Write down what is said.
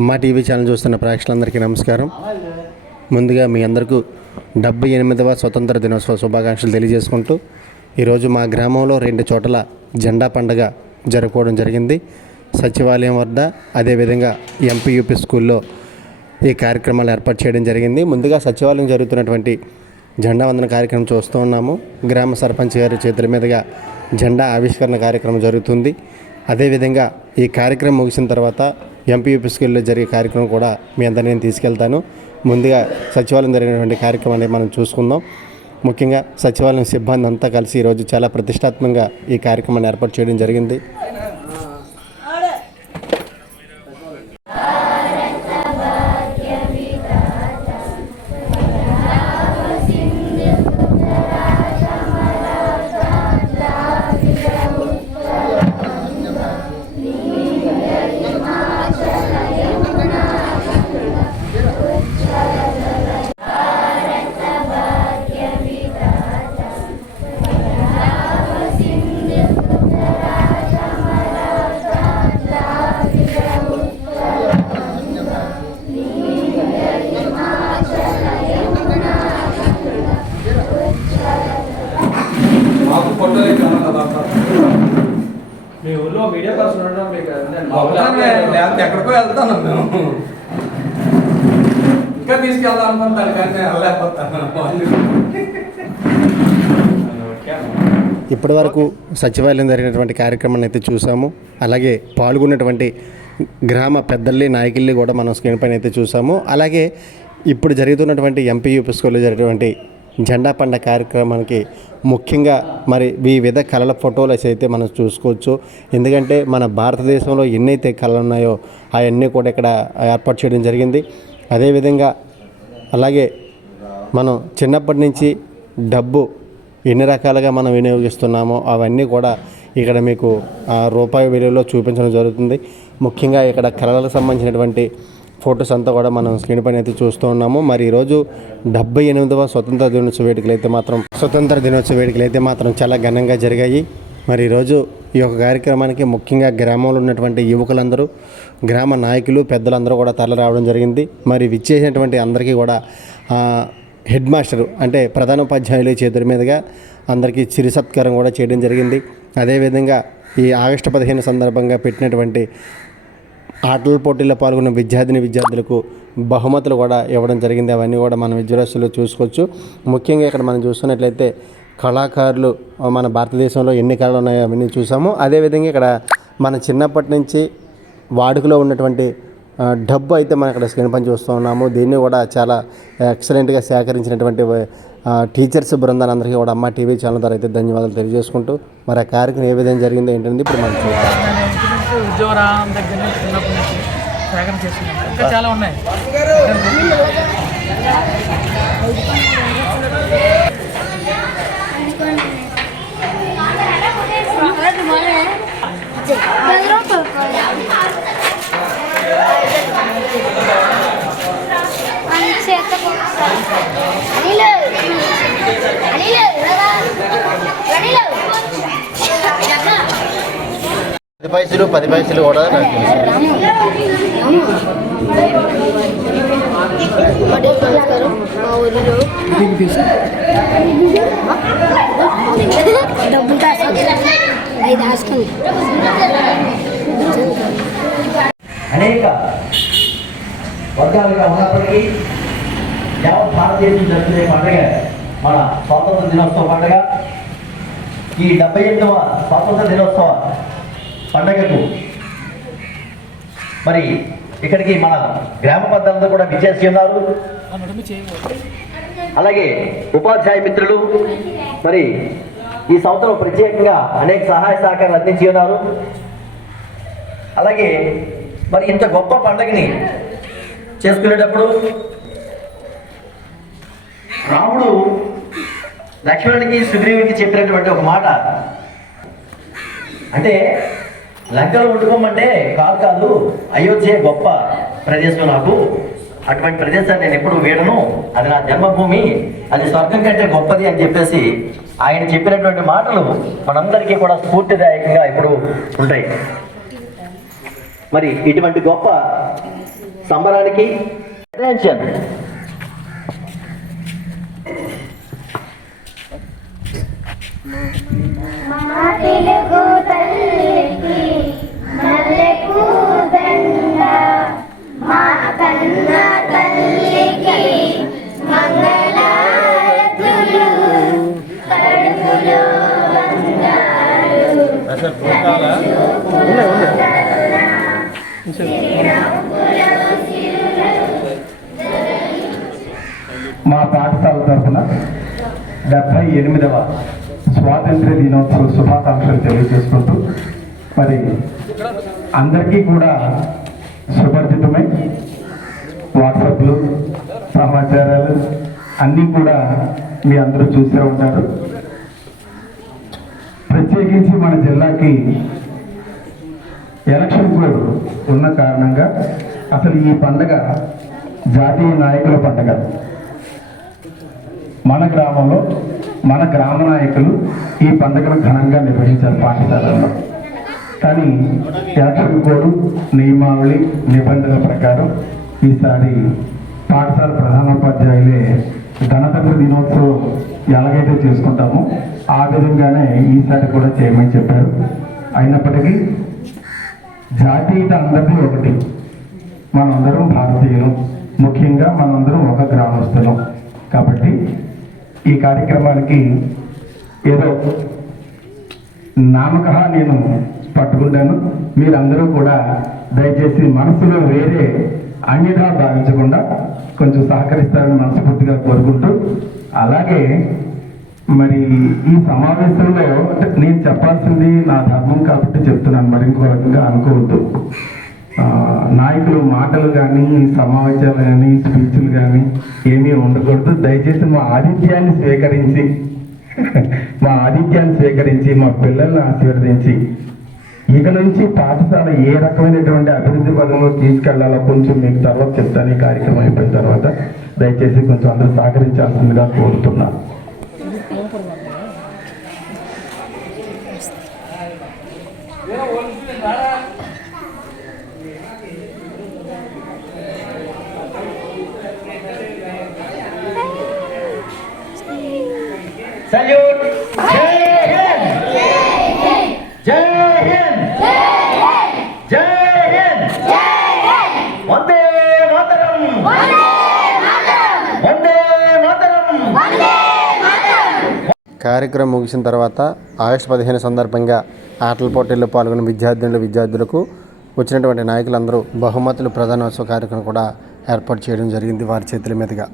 అమ్మ TV channel చూస్తున్న ప్రేక్షకులందరికీ నమస్కారం. ముందుగా మీ అందరికీ డెబ్బై ఎనిమిదవ స్వతంత్ర దినోత్సవ శుభాకాంక్షలు తెలియజేసుకుంటూ ఈరోజు మా గ్రామంలో రెండు చోట్ల జెండా పండుగ జరుపుకోవడం జరిగింది. సచివాలయం వద్ద అదేవిధంగా ఎంపీయూపీ స్కూల్లో ఈ కార్యక్రమాలు ఏర్పాటు చేయడం జరిగింది. ముందుగా సచివాలయం జరుగుతున్నటువంటి జెండా వందన కార్యక్రమం చూస్తూ ఉన్నాము. గ్రామ సర్పంచ్ గారి చేతుల మీదుగా జెండా ఆవిష్కరణ కార్యక్రమం జరుగుతుంది. అదేవిధంగా ఈ కార్యక్రమం ముగిసిన తర్వాత ఎంపీయూపీ స్కూల్లో జరిగే కార్యక్రమం కూడా మీ అందరినీ నేను తీసుకెళ్తాను. ముందుగా సచివాలయం జరిగినటువంటి కార్యక్రమాన్ని మనం చూసుకుందాం. ముఖ్యంగా సచివాలయం సిబ్బంది అంతా కలిసి ఈరోజు చాలా ప్రతిష్టాత్మకంగా ఈ కార్యక్రమాన్ని ఏర్పాటు చేయడం జరిగింది. ఎక్కడికో వెళ్తాను మేము. ఇంకా తీసుకెళ్దాం అనుకుంటాను కానీ నేను వెళ్ళలేకపోతాను వాళ్ళు ఇప్పటి వరకు సచివాలయం జరిగినటువంటి కార్యక్రమాన్ని అయితే చూసాము. అలాగే పాల్గొన్నటువంటి గ్రామ పెద్దల్ని నాయకుల్ని కూడా మనం స్క్రీన్ పైన అయితే చూసాము. అలాగే ఇప్పుడు జరుగుతున్నటువంటి ఎంపీయూపీ స్కూల్లో జరిగినటువంటి జెండా పండ కార్యక్రమానికి ముఖ్యంగా మరి వివిధ కళల ఫోటోలు అయితే మనం చూసుకోవచ్చు. ఎందుకంటే మన భారతదేశంలో ఎన్నైతే కళలు ఉన్నాయో అవన్నీ కూడా ఇక్కడ ఏర్పాటు చేయడం జరిగింది. అదేవిధంగా అలాగే మనం చిన్నప్పటి నుంచి డబ్బు ఎన్ని రకాలుగా మనం వినియోగిస్తున్నామో అవన్నీ కూడా ఇక్కడ మీకు రూపాయి విలువలో చూపించడం జరుగుతుంది. ముఖ్యంగా ఇక్కడ కళలకు సంబంధించినటువంటి ఫొటోస్ అంతా కూడా మనం స్క్రీన్ పైన అయితే చూస్తూ ఉన్నాము. మరి ఈరోజు డెబ్బై ఎనిమిదవ స్వతంత్ర దినోత్సవ వేడుకలు అయితే మాత్రం స్వతంత్ర దినోత్సవ వేడుకలు అయితే మాత్రం చాలా ఘనంగా జరిగాయి. మరి ఈరోజు ఈ యొక్క కార్యక్రమానికి ముఖ్యంగా గ్రామంలో ఉన్నటువంటి యువకులందరూ గ్రామ నాయకులు పెద్దలందరూ కూడా తరలి రావడం జరిగింది. మరి విచ్చేసినటువంటి అందరికీ కూడా హెడ్ మాస్టరు అంటే ప్రధానోపాధ్యాయుల చేతుల మీదుగా అందరికీ చిరు సత్కారం కూడా చేయడం జరిగింది. అదేవిధంగా ఈ ఆగస్టు పదిహేను సందర్భంగా పెట్టినటువంటి ఆటల పోటీల్లో పాల్గొన్న విద్యార్థిని విద్యార్థులకు బహుమతులు కూడా ఇవ్వడం జరిగింది. అవన్నీ కూడా మన విద్యార్థులు చూసుకోవచ్చు. ముఖ్యంగా ఇక్కడ మనం చూస్తున్నట్లయితే కళాకారులు మన భారతదేశంలో ఎన్ని కళలు ఉన్నాయో అవన్నీ చూసాము. అదేవిధంగా ఇక్కడ మన చిన్నప్పటి నుంచి వాడుకలో ఉన్నటువంటి డబ్బు అయితే మనం ఇక్కడ స్క్రీన్ పని చూస్తూ ఉన్నాము. దీన్ని కూడా చాలా ఎక్సలెంట్గా సేకరించినటువంటి టీచర్స్ బృందాన్ని అందరికీ కూడా అమ్మ టీవీ ఛానల్ ద్వారా అయితే ధన్యవాదాలు తెలియజేసుకుంటూ మరి ఆ కార్యక్రమం ఏ విధంగా జరిగిందో ఏంటంటే ఇప్పుడు మనం చూద్దాం. నేను ఇంచుమించు దగ్గర నుంచి చిన్నప్పటి నుంచి సేకరణ చేస్తున్నాను ఇంకా చాలా ఉన్నాయి Thank you. పైసలు పది పైసలు కూడా నాకు నమస్కారం మా ఊరిలో డబ్బులు దాచుకుంది దాచుకుంది అనేక వర్గాలుగా ఉన్నప్పటికీ యావత్ భారతదేశం జరుపుకునే పండుగ మన స్వాతంత్ర దినోత్సవ పండుగ. ఈ డెబ్బై ఎనిమిదవ స్వాతంత్ర దినోత్సవ పండగకు. మరి ఇక్కడికి మన గ్రామ పెద్దలందరూ కూడా విచ్చేసి ఉన్నారు. అలాగే ఉపాధ్యాయ మిత్రులు మరి ఈ సంవత్సరం ప్రత్యేకంగా అనేక సహాయ సహకారాలు అందించి ఉన్నారు. అలాగే మరి ఇంత గొప్ప పండుగని చేసుకునేటప్పుడు రాముడు లక్ష్మణుడికి సుగ్రీవుడికి చెప్పినటువంటి ఒక మాట. అంటే లంకలు ముట్టుకోమంటే కాదు కాదు అయోధ్య గొప్ప ప్రదేశం నాకు. అటువంటి ప్రదేశాన్ని నేను ఎప్పుడు వీడను. అది నా జన్మభూమి. అది స్వర్గం కంటే గొప్పది అని చెప్పేసి ఆయన చెప్పినటువంటి మాటలు మనందరికీ కూడా స్ఫూర్తిదాయకంగా ఇప్పుడు ఉంటాయి. మరి ఇటువంటి గొప్ప సంబరానికి అటెన్షన్ మా పాఠశాల తరఫున డెబ్బై ఎనిమిదవ స్వాతంత్ర దినోత్సవ శుభాకాంక్షలు తెలియజేసుకుంటూ మరి అందరికీ కూడా సుపరిచితమై వాట్సాప్లు సమాచారాలు అన్నీ కూడా మీ అందరూ చూసే ఉంటారు. ప్రత్యేకించి మన జిల్లాకి ఎలక్షన్ కోడ్ ఉన్న కారణంగా అసలు ఈ పండగ జాతీయ నాయకుల పండగ. మన గ్రామంలో మన గ్రామ నాయకులు ఈ పండుగను ఘనంగా నిర్వహించారు పాఠశాలలో కానీ ఎలక్షన్ కోడ్ నియమావళి నిబంధనల ప్రకారం ఈసారి పాఠశాల ప్రధానోపాధ్యాయులే గణతంత్ర దినోత్సవం ఎలాగైతే చేసుకుంటామో ఆ విధంగానే ఈసారి కూడా చేయమని చెప్పారు. అయినప్పటికీ జాతీయత అందరిది ఒకటి మనందరం భారతీయులం. ముఖ్యంగా మనందరం ఒక గ్రామస్తులం. కాబట్టి ఈ కార్యక్రమానికి ఏదో నామక నేను పట్టుకుంటాను. మీరందరూ కూడా దయచేసి మనసులో వేరే అన్యత భావించకుండా కొంచెం సహకరిస్తారని మనస్ఫూర్తిగా కోరుకుంటూ అలాగే మరి ఈ సమావేశంలో నేను చెప్పాల్సింది నా ధర్మం కాబట్టి చెప్తున్నాను మరింకో రకంగా అనుకోవద్దు. నాయకులు మాటలు కానీ సమావేశాలు కానీ స్పీచ్లు కానీ ఏమీ ఉండకూడదు. దయచేసి మా ఆతిథ్యాన్ని స్వీకరించి మా ఆతిథ్యాన్ని స్వీకరించి మా పిల్లల్ని ఆశీర్వదించి ఇక నుంచి పాఠశాల ఏ రకమైనటువంటి అభివృద్ధి పదంలో తీసుకెళ్ళాలో కొంచెం మీకు తర్వాత చెప్తాను. ఈ కార్యక్రమం అయిపోయిన తర్వాత దయచేసి కొంచెం అందరూ సహకరించాల్సిందిగా కోరుతున్నాను సల్యూట్ జై హింద్ జై హింద్! జై హింద్! వందే మాతరం! వందే మాతరం! కార్యక్రమం ముగిసిన తర్వాత ఆగస్టు పదిహేను సందర్భంగా ఆటల పోటీల్లో పాల్గొన్న విద్యార్థినులు విద్యార్థులకు వచ్చినటువంటి నాయకులందరూ బహుమతులు ప్రధానోత్సవ కార్యక్రమం కూడా ఏర్పాటు చేయడం జరిగింది వారి చేతుల మీదుగా.